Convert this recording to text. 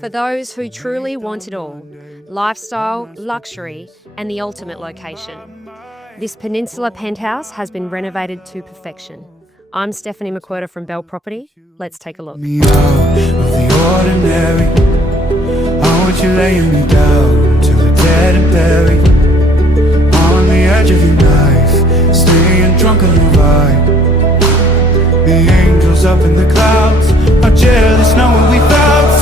For those who truly want it all, lifestyle, luxury, and the ultimate location. This Peninsula Penthouse has been renovated to perfection. I'm Stephanie McWhirter from Belle Property. Let's take a look. Me out of the ordinary. I want you laying me down till we're dead and buried. On the edge of your knife, staying drunk on the ride. The angels up in the clouds are jealous knowing we felt